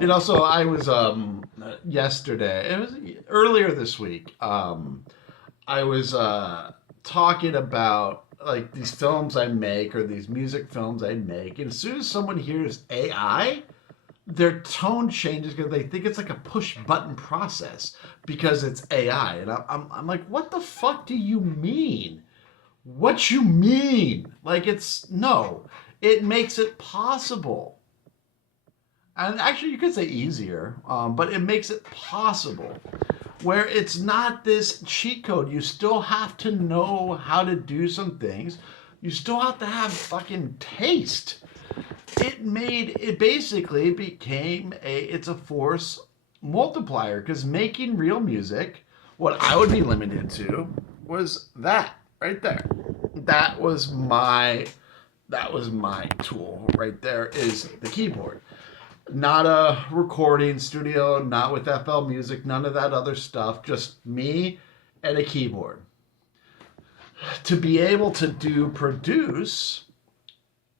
So I was yesterday. It was earlier this week. I was talking about like these films I make or these music films I make, and as soon as someone hears AI, their tone changes because they think it's like a push button process because it's AI, and I'm like, what the fuck do you mean? What you mean? Like it's no, it makes it possible. And actually, you could say easier, but it makes it possible where it's not this cheat code. You still have to know how to do some things. You still have to have fucking taste. It basically became it's a force multiplier because making real music, what I would be limited to was that right there. That was my that was my tool right there is the keyboard. Not a recording studio, not with FL Music, none of that other stuff, just me and a keyboard. To be able to produce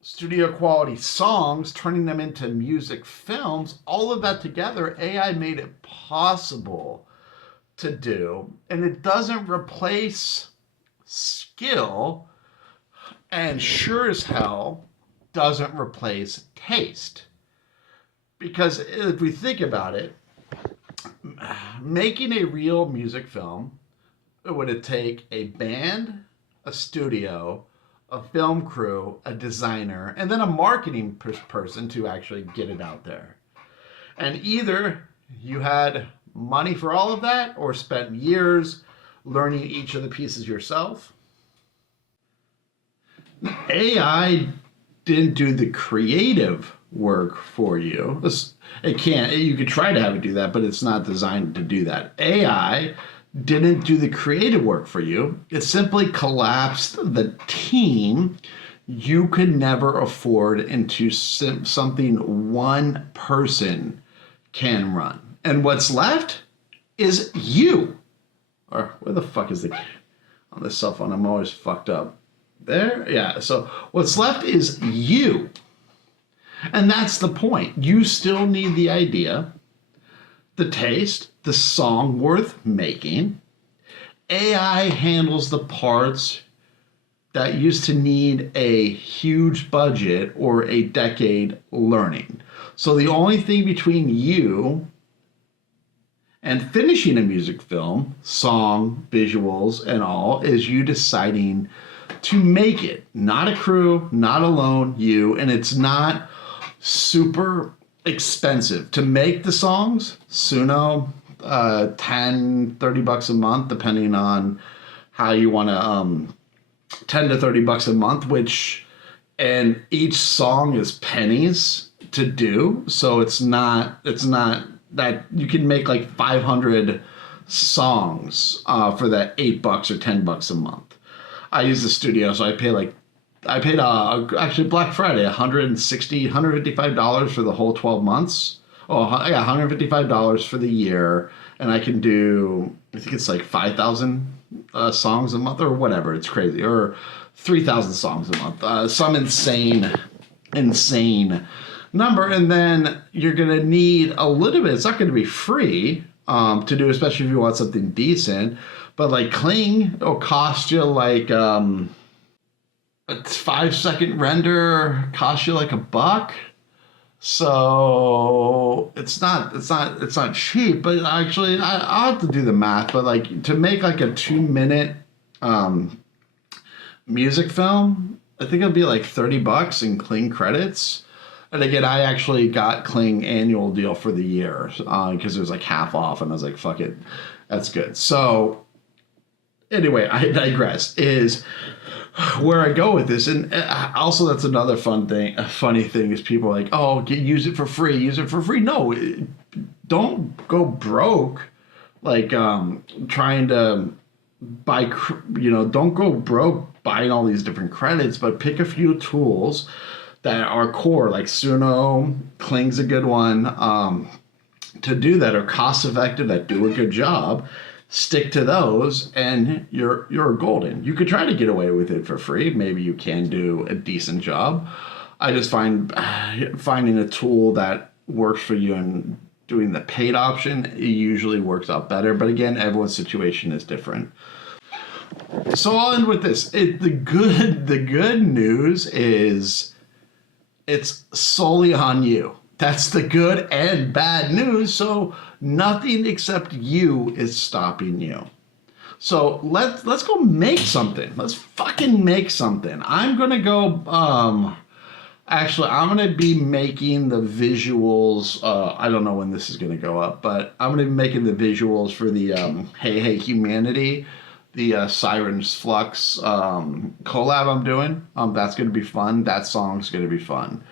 studio quality songs, turning them into music films, all of that together, AI made it possible to do. And it doesn't replace skill, and sure as hell doesn't replace taste. Because if we think about it, making a real music film, would it take a band, a studio, a film crew, a designer, and then a marketing person to actually get it out there. And either you had money for all of that or spent years learning each of the pieces yourself. AI didn't do the creative work for you. It can't. You could try to have it do that, but it's not designed to do that. AI didn't do the creative work for you. It simply collapsed the team you could never afford into something one person can run. And what's left is you. Or where the fuck is the on this cell phone? I'm always fucked up. There? Yeah. So what's left is you. And that's the point. You still need the idea, the taste, the song worth making. AI handles the parts that used to need a huge budget or a decade learning. So the only thing between you and finishing a music film, song, visuals, and all, is you deciding to make it. Not a crew, not alone, you. And it's not super expensive to make the songs. Suno, 10, $30 a month, depending on how you want to, 10 to $30 a month, and each song is pennies to do. So it's not that you can make like 500 songs for that $8 or $10 a month. I use the studio, so I paid actually Black Friday $155 for the whole 12 months. Oh, yeah, $155 for the year, and I can do, I think it's like 5,000 songs a month or whatever. It's crazy, or 3,000 songs a month. Some insane number, and then you're gonna need a little bit. It's not gonna be free to do, especially if you want something decent. But like Kling, it'll cost you like a 5-second render costs you like $1. So it's not cheap, but actually I'll have to do the math. But like to make like a 2-minute music film, I think it'll be like $30 in Kling credits. And again, I actually got Kling annual deal for the year because it was like half off, and I was like, fuck it, that's good. So anyway, I digress. Is where I go with this, and also that's another funny thing is people are like, oh, use it for free, use it for free. No, don't go broke, like trying to buy, don't go broke buying all these different credits, but pick a few tools that are core, like Suno, Kling's a good one, to do that, are cost effective, that do a good job. Stick to those and you're golden. You could try to get away with it for free. Maybe you can do a decent job. I just find finding a tool that works for you and doing the paid option, it usually works out better. But again, everyone's situation is different. So I'll end with this. The good news is it's solely on you. That's the good and bad news. So nothing except you is stopping you. So let's go make something. Let's fucking make something. I'm gonna go. Actually, I'm going to be making the visuals. I don't know when this is going to go up, but I'm going to be making the visuals for the Hey Hey Humanity, the Sirens Flux collab I'm doing. That's going to be fun. That song's going to be fun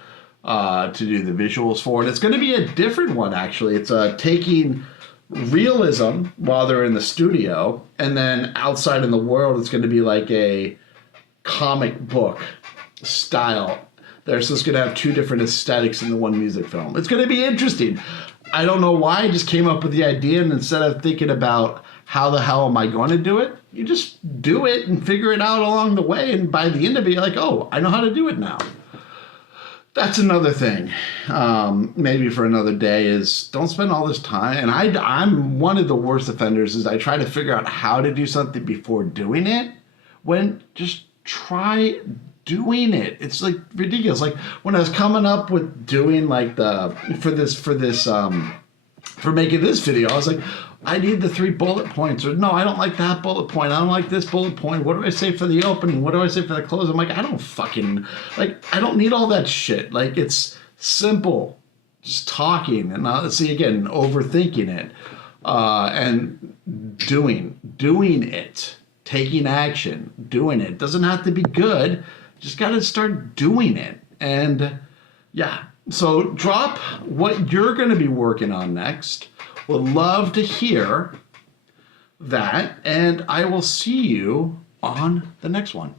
to do the visuals for. And it's going to be a different one, actually. It's taking realism while they're in the studio, and then outside in the world, it's going to be like a comic book style. So it's going to have two different aesthetics in the one music film. It's going to be interesting. I don't know why. I just came up with the idea, and instead of thinking about how the hell am I going to do it, you just do it and figure it out along the way. And by the end of it, you're like, oh, I know how to do it now. That's another thing. Maybe for another day is don't spend all this time. And I'm one of the worst offenders is I try to figure out how to do something before doing it when just try doing it. It's like ridiculous. Like when I was coming up with doing like for making this video, I was like, I need the 3 bullet points, or no, I don't like that bullet point. I don't like this bullet point. What do I say for the opening? What do I say for the close? I'm like, I don't need all that shit. Like it's simple, just talking and see again, overthinking it, and doing it, taking action, doing it. Doesn't have to be good. Just got to start doing it. And yeah, so drop what you're going to be working on next. Would love to hear that. And I will see you on the next one.